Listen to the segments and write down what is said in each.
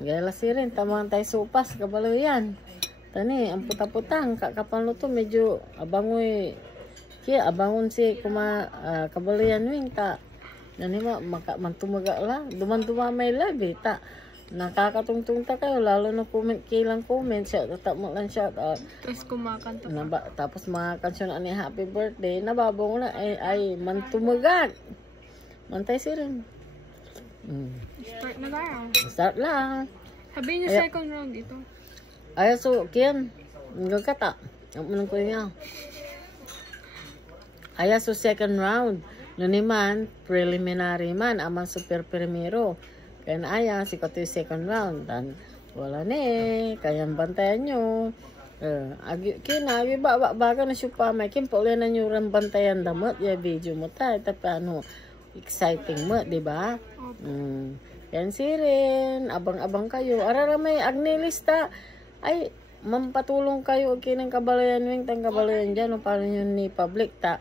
Gaya sirin, tamang tayo supas, kabalo yan. Tani, ang puta-putang, kakapal to, medyo abangoy. Kaya abangon si kabalo yan wing, ta. Nani mantumaga la, duman-duma may live, ta. Nakakatungtung ta kayo, lalo na comment, kailang comment, shout mo lang shout out. Tapos kumakanta Tapos mga kansyon ani happy birthday, nababong na, ay mantumagag. Mantay sirin. Start na lang. Start lang. Sabihin niyo second round ito. Ay, so, Kian, gagkata. Ang unang ko niya. Ay, so, second round. Nuni man, preliminary man, amang super primero. Kaya na aya, si Kotoy second round. Dan, wala ni, kaya bantayan nyo. Agi baga na siya pa, may kimpuli na nyo rin bantayan damot, ya video mo tayo. Tapi ano, exciting mo, di ba? Yan sirin, abang-abang kayo. Arara may agnilista. Ay, mampatulong kayo kinang kabalayan wing tang kabalayan dyan. O paano yun ni public ta.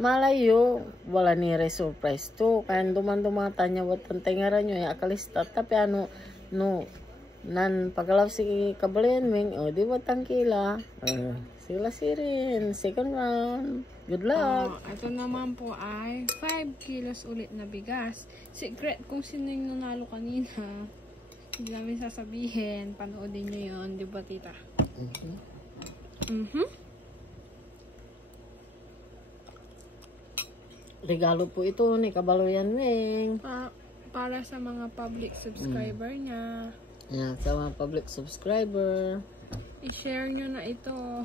Malayo, wala ni surprise to. Kaya duman-dumata niya wat tantingaran nyo. Ya akalista. Tapi ano, no, nan pagalaw si kabalayan wing. O, di ba tangkila? Sila sirin. Second round. Good luck! Ito naman po ay 5 kilos ulit na bigas. Secret kung sino yung nanalo kanina. Hindi namin sasabihin. Panoodin nyo yun. Di ba, tita? Regalo po ito ni Kabaloyan Wing. Para sa mga public subscriber niya. Yan, sa mga public subscriber. I-share nyo na ito.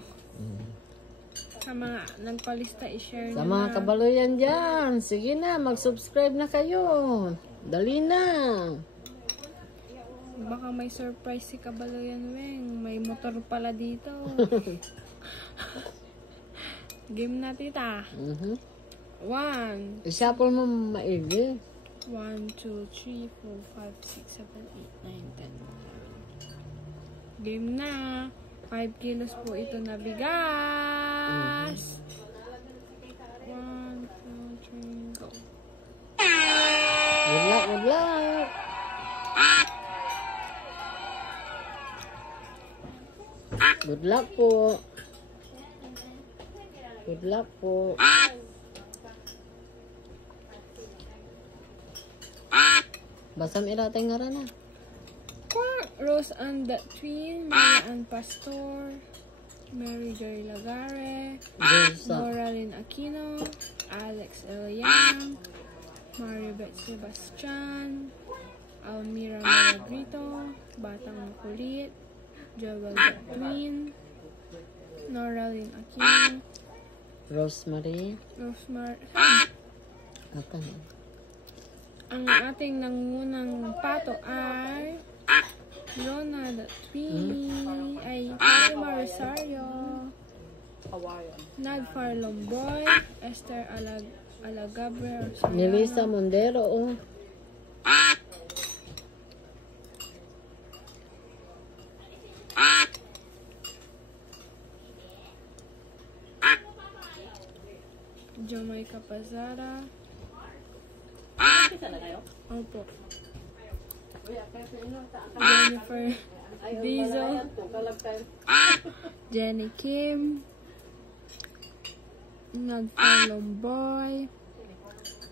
Sa mga nagpalista, i-share nyo Sa mga na. kabaloyan dyan, sige na, mag-subscribe na kayo. Dali na. Baka may surprise si Kabaloyan Weng. May motor pala dito. Game na, tita. 1. I-shuffle mo maigi. 1, 2, 3, 4, 5, 6, 7, 8, 9, 10. Game na. 5 kilos po ito na bigas. 1, 2, 3, go. Good luck, good luck. Good luck po. Good luck po. Basam iratay nga na. Rose and the Twin, Mary Ann Pastor, Mary Joy Lagare, Noralyn Aquino, Alex Elian, Maribeth Sebastian, Almira Malagrito, Batang Makulit, Joel the Twin, Noralyn Aquino, Rosemary. Ang ating nangunang pato ay Rona the Twin, ay Palma Rosario, Nadfar Lomboy, Esther Alagabre, Nelisa Mondero, oh. Jamaica Pazara. Opo. Jennifer Diesel, Jenny Kim, Nadfar Lomboy,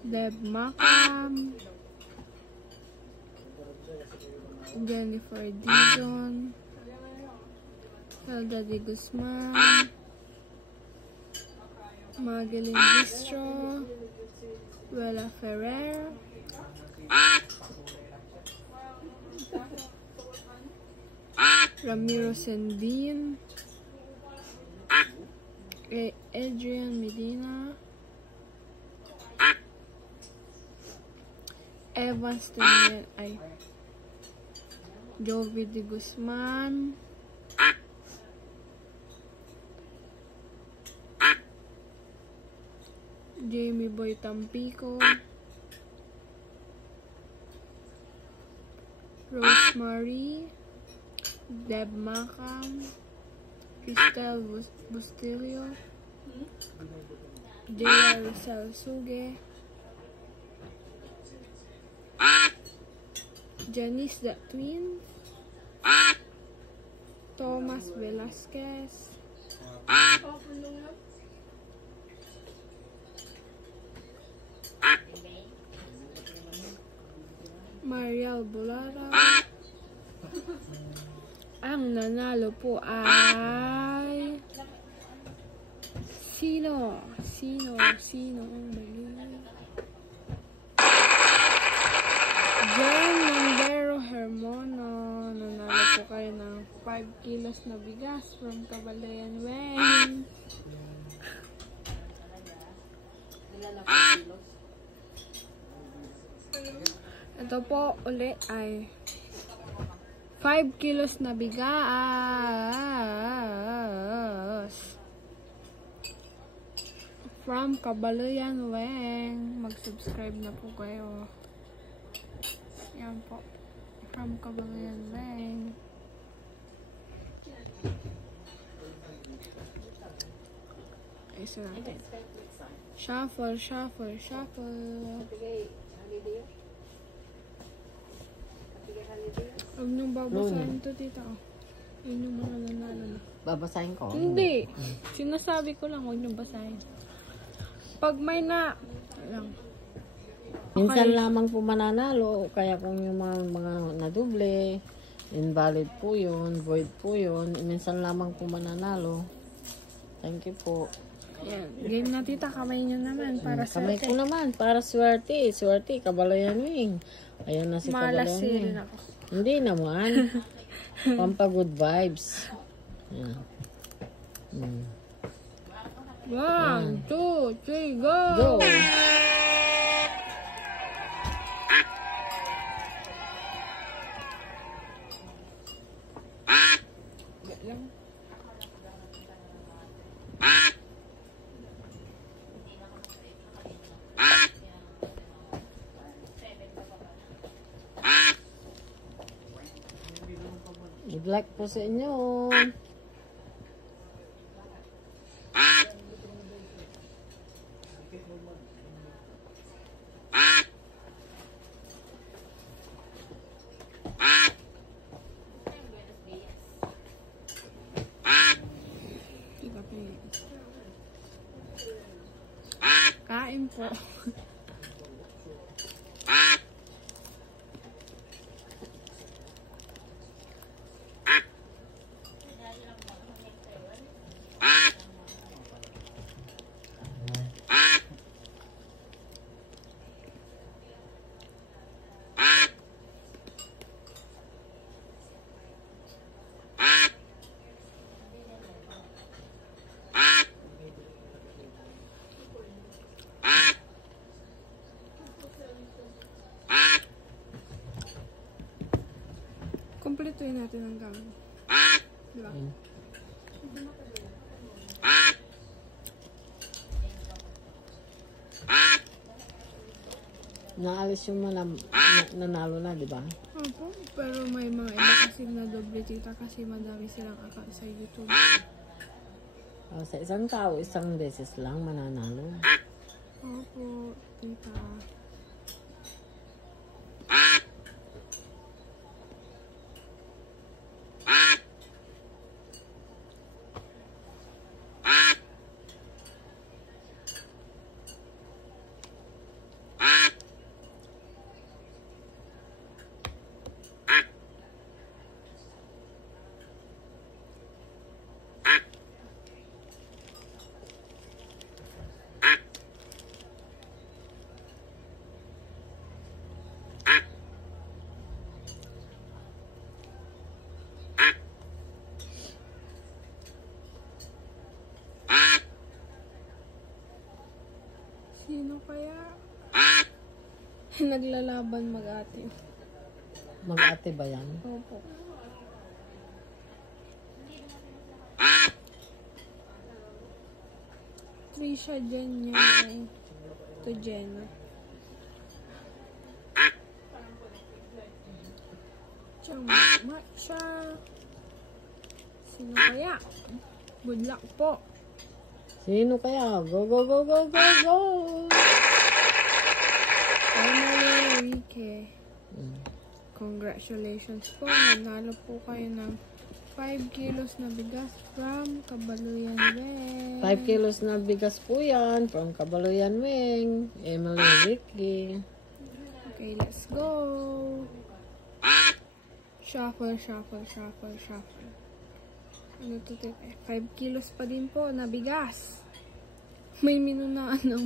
Deb Macam, Jennifer Dizon, Helda de Guzman, Madeline Bistro, Wella Ferrer, Ramiro Sendin, Adrian Medina, Evans Daniel, Jovi de Guzman, Jamie Boy Tampico, Rosemary, Deb Macam, Cristel Bustilio, Dea Rosal Suge, Janice the Twins, Thomas Velasquez, Mariel Bulara. Ang nanalo po ay Sino ang mali? John Nandero Hermono. Nanalo po kayo ng 5 kilos na bigas from Kabalayan Weng. Ito po ulit ay 5 kilos na bigas from Kabalayan Weng. Mag-subscribe na po kayo. Yan po. From Kabalayan Weng. Isa natin. Shuffle. Huwag niyong babasahin ito, tita. Yun yung mga nanalo na. Babasahin ko? Hindi. Sinasabi ko lang, huwag niyong basahin. Pag may na... lang. Minsan lamang po mananalo, kaya kung yung mga naduble, invalid po yun, void po yun, minsan lamang po mananalo. Thank you po. Yan. Game na tita, kamay nyo naman para sa Kamay ko naman, para swerte. Swerte, Kabalayan Weng. Ayan na si Kabalayan malas Weng. rin ako. Hindi naman. Pampa good vibes. Yan. 1, 2, 3, go! Go! Good luck po sa inyo. Kain po. Kompletuhin natin ang gamit. Diba? Naalis yung nanalo na, di ba? Opo, pero may mga iba kasi na doble tita kasi madami silang account sa YouTube. Sa isang tao, isang beses lang mananalo. Opo, tita. Sino kaya? Naglalaban mag-ate. Mag-ate ba yan? Opo. Trisha Jen yan. Ito Jenna. Matcha. Sino kaya? Good luck po. Sino kaya? Go, go, go, go, go, go! Emily Enrique. Congratulations po. Nanalo po kayo ng 5 kilos na bigas from Kabaluyan Wing. 5 kilos na bigas po yan from Kabaluyan Wing. Emily Ricky. Okay, let's go. Shuffle, shuffle, shuffle, shuffle. Ano to, 5 kilos pa din po na bigas. May minunaan ng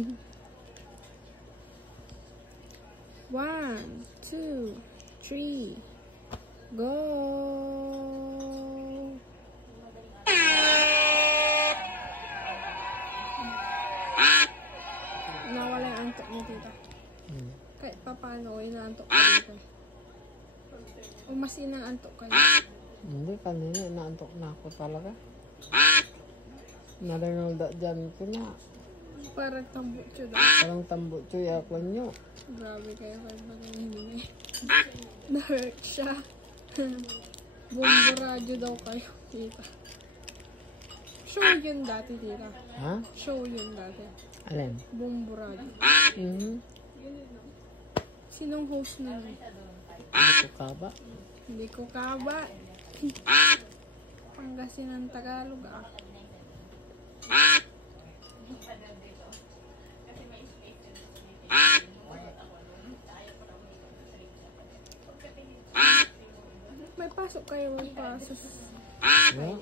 1, 2, 3, go! Nawala yung antok mo, tita. Kahit pa paano, inaantok ka dito. O mas inaantok ka dito. Hindi, kanina inaantok na ako talaga. Narinolda dyan ko na. Parang tambutso daw. Parang tambutso ako nyo. Grabe kayo kahit ba kayo hindi na-hurt siya. Bumburadyo daw kayo, tita. Show yun dati, tita. Ha? Show yun dati. Alin? Bumburadyo. Sinong host na yun? Ako ka ba? Hindi ko kaba. Pangasinan Tagalog ah. May pasok kayo, may pasok. Yeah.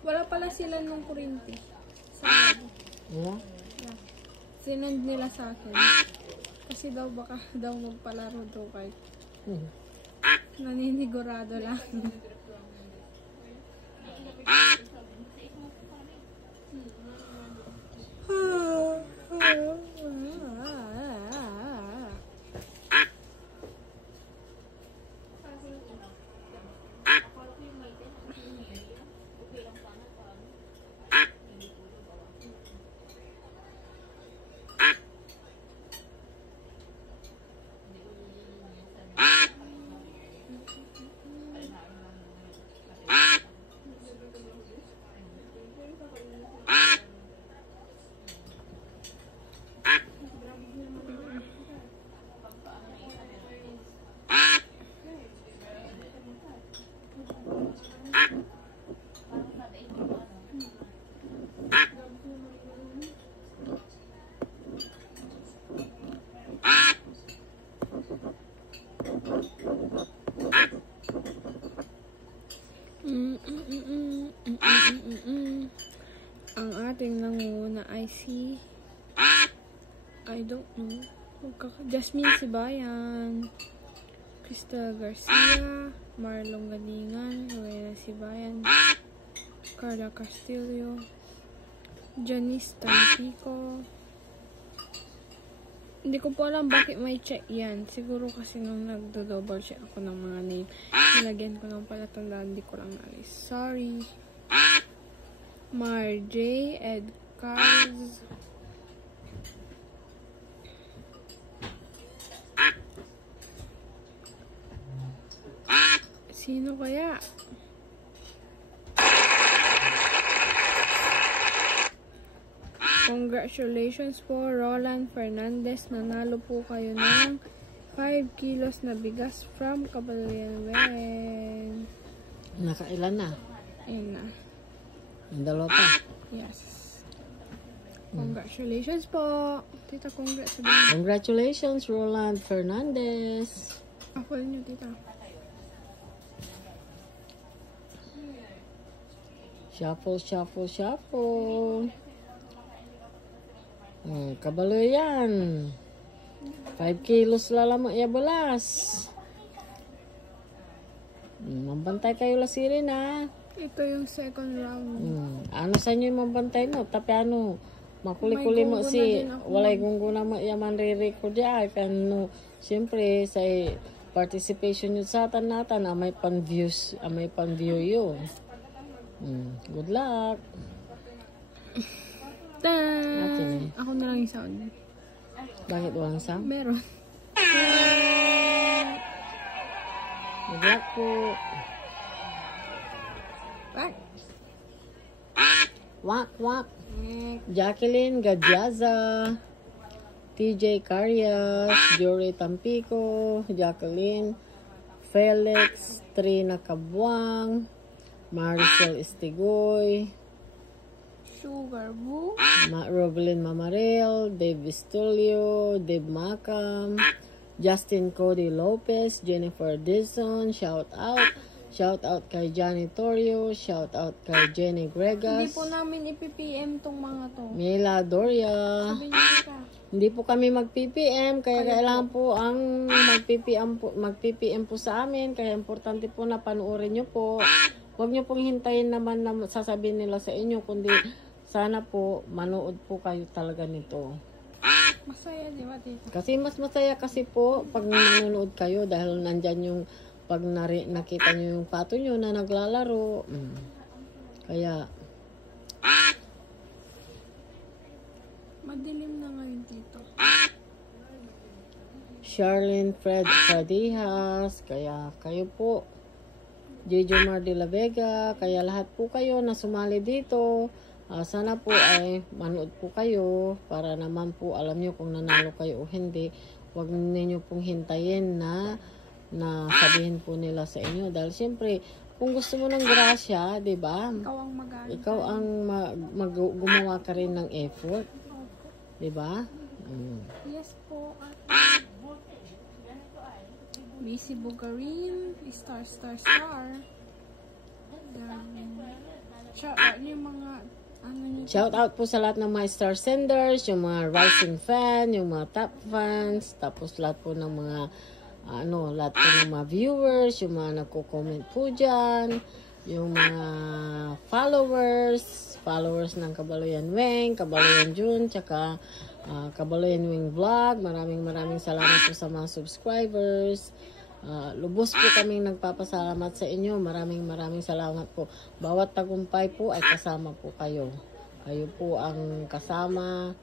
Wala pala sila nung kurinti. Sa Yeah. yeah. Sinend nila sa akin. Kasi daw baka daw magpalaro daw kayo. Naninigurado lang. Ang ating nanguna ay si I don't know. Jasmine Sibayan, Crystal Garcia, Marlon Ganingan, Rowena Sibayan, Carla Castillo, Janice Tampico. Hindi ko po alam bakit may check yan. Siguro kasi nung nagdo-double check ako ng mga name, nilagyan ko lang pala tandaan, hindi ko lang nalis. Sorry. Marjay, Ed Carls, sino kaya? Congratulations po, Roland Fernandez. Nanalo po kayo ng 5 kilos na bigas from Kabaluyan Wing. Nakailan na? Ayun na. Yung dalawa pa. Yes. Congratulations po. Tita, congrats. Congratulations, Roland Fernandez. Apple nyo, tita. Shuffle, shuffle, shuffle. Kabalo yan. 5 kilos lalamo iabulas. Mambantay kayo lasirin ha. Ito yung second round. Ano sa inyo yung mambantay mo? Tapi ano, makuli-kuli mo si walay gungguna mo yaman re-record ya. Ano, siyempre sa participation yun sa atan natin may pan-views, may pan-view yun. Good luck. Okay. Ako na lang yung sound. Bakit walang sound? Meron. Good luck po. What? Wak, wak. Jacqueline Gadyaza. TJ Carias, Jory Tampico, Jacqueline, Felix, Trina Cabuang, Maricel Estigoy, Sugar Boo, Roblin Mamarel, Dave Vistulio, Dave Macam, Justin Cody Lopez, Jennifer Dizon, shout out kay Johnny Torio, shout out kay Jenny hindi Gregas, po namin ipipm tong mga to. Mila Doria. Sabi niyo ka. Hindi po kami mag-PPM, kaya kailangan po ang mag-PPM po sa amin. Kaya importante po na panuorin nyo po. Huwag nyo pong hintayin naman na sasabihin nila sa inyo, kundi sana po manood po kayo talaga nito. Masaya, di ba, tito? Kasi mas masaya kasi po pag nanonood kayo dahil nandyan yung pag nakita nyo yung pato nyo na naglalaro. Kaya Madilim na ngayon, tito. Charlene Fredihas, kaya kayo po, Jejo Mar de la Vega, kaya lahat po kayo na sumali dito, sana po ay manood po kayo para naman po alam nyo kung nanalo kayo o hindi. Huwag ninyo pong hintayin na sabihin po nila sa inyo dahil siyempre kung gusto mo ng grasya, 'di ba? Ikaw ang mag-ano. Ikaw ang gumawa ka rin ng effort, 'di ba? Yes po. Missy Bugarin, star. Yung mga ano nyo. Shout out po sa lahat ng mga star senders, yung mga rising fan, yung mga top fans, tapos lahat po ng mga lahat po ng mga viewers, yung mga nagko-comment po dyan, yung mga followers ng Kabaloyan Weng, Kabaloyan June, tsaka Kabaloyan Weng Vlog. Maraming salamat po sa mga subscribers. Lubos po kaming nagpapasalamat sa inyo. Maraming salamat po. Bawat tagumpay po ay kasama po kayo. Kayo po ang kasama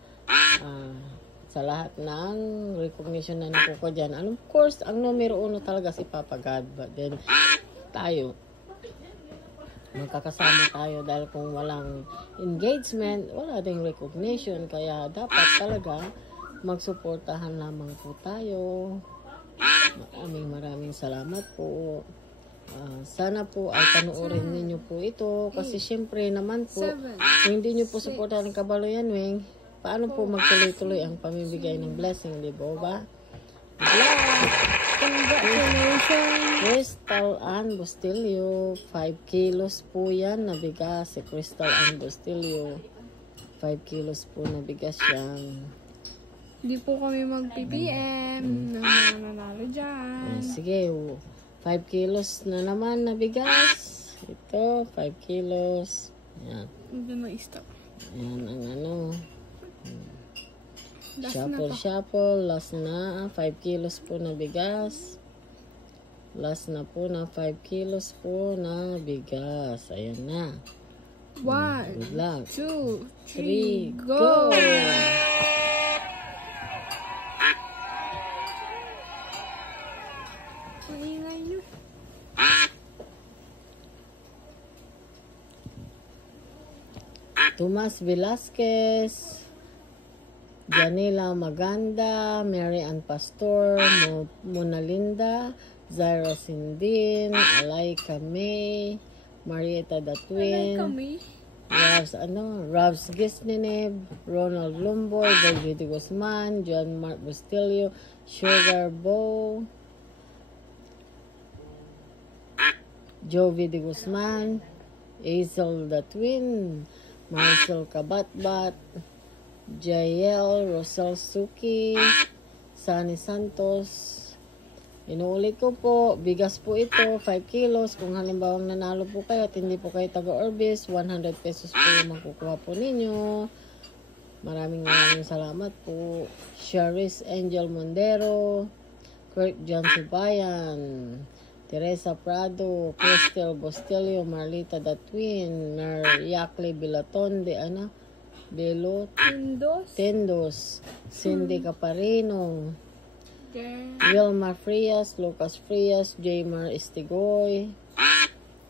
sa lahat ng recognition na nakukuha dyan. And of course, ang numero 1 talaga si Papa God. But then, tayo, magkakasama tayo dahil kung walang engagement, wala ding recognition. Kaya dapat talaga magsuportahan lamang po tayo. Maraming salamat po. Sana po ay panoorin ninyo po ito kasi syempre naman po kung hindi nyo po supportahan ng Kabaloyan Weng, paano po magtuloy-tuloy ang pamibigay ng blessing, di ba? Congratulations! Crystal Ann Bustilio, 5 kilos po yan na bigas. Si Crystal Ann Bustilio, 5 kilos po na bigas yan. Hindi po kami mag-PPM na mga nanalo dyan. Sige, 5 kilos na naman na bigas. Ito, 5 kilos. Yan. Hindi na stop. Yan ang Shuffle. Last na. 5 kilos po na bigas. Last na po na 5 kilos po na bigas. Ayan na. 1, 2, 3, go! Maingay nyo. Tomas Velasquez, Janila Maganda, Mary Ann Pastor, Mona Linda, Zaira Sindin, Alaika May, Marieta Datwin, Ravs Gisnineb, Ronald Lumboy, David Guzman, John Mark Bustilio, Sugar Bow, Jovi de Guzman, Hazel Datwin, Marcel Kabatbat, Jael Rosal Suki, Sunny Santos. Inuulit ko po, bigas po ito, 5 kilos. Kung halimbawa nanalo po kayo at hindi po kayo taga-Orbis, 100 pesos po yung makukuha po ninyo. Maraming salamat po. Charis Angel Mondero, Kirk John Subayan, Teresa Prado, Crystal Bostelio, Marlita Datwin, Yakli Bilaton de Belo Tendos, Cindy Caparino, Wilma Frias, Lucas Frias, Jaymar Estigoy,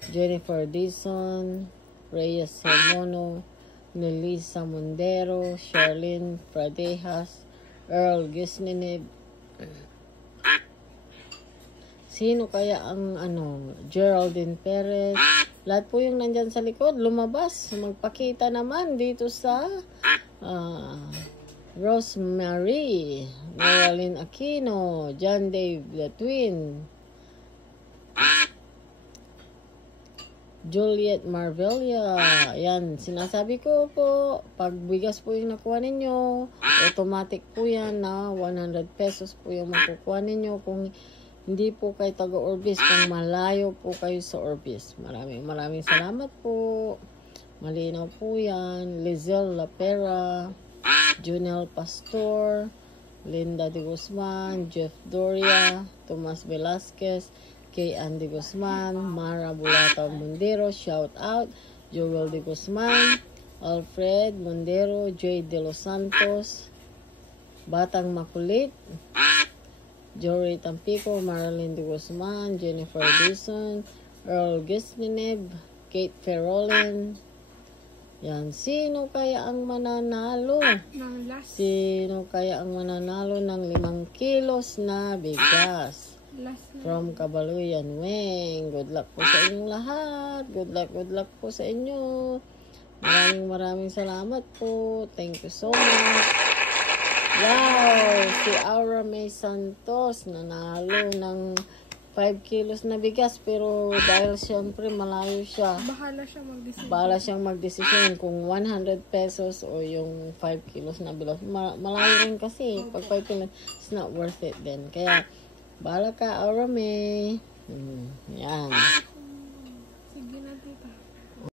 Jennifer Dizon, Reyes Hermono, Nelisa Mondero, Charlene Pradejas, Earl Gisninib. Sino kaya ang Geraldine Perez? Lahat po yung nandyan sa likod, lumabas. Magpakita naman dito sa Rosemary, Marilyn Aquino, John Dave the Twin, Juliet Marvelia. Yan, sinasabi ko po, pag bigas po yung nakuha ninyo, automatic po yan na 100 pesos po yung makukuha ninyo kung hindi po kayo taga Orbis, kung malayo po kayo sa Orbis. Maraming salamat po. Malinaw po yan. Lizelle Lapera, Junel Pastor, Linda de Guzman, Jeff Doria, Tomas Velasquez, Kay Andy Guzman, Mara Bulata Mondero, shout out, Joel de Guzman, Alfred Mondero, Jay De Los Santos, Batang Makulit, Jory Tampico, Marilyn de Guzman, Jennifer Dison, Earl Gisninib, Kate Ferolin. Yan, sino kaya ang mananalo? Sino kaya ang mananalo ng 5 kilos na bigas? From Kabaluyan, Weng. Good luck po sa inyong lahat. Good luck po sa inyo. Maraming salamat po. Thank you so much. Wow! Si Aura May Santos nanalo ng 5 kilos na bigas, pero dahil siyempre malayo siya, bahala siyang magdesisyon kung 100 pesos o yung 5 kilos na bigas. Malayo rin kasi pag 5 kilos, it's not worth it din. Kaya bahala ka, Aura May. Yan.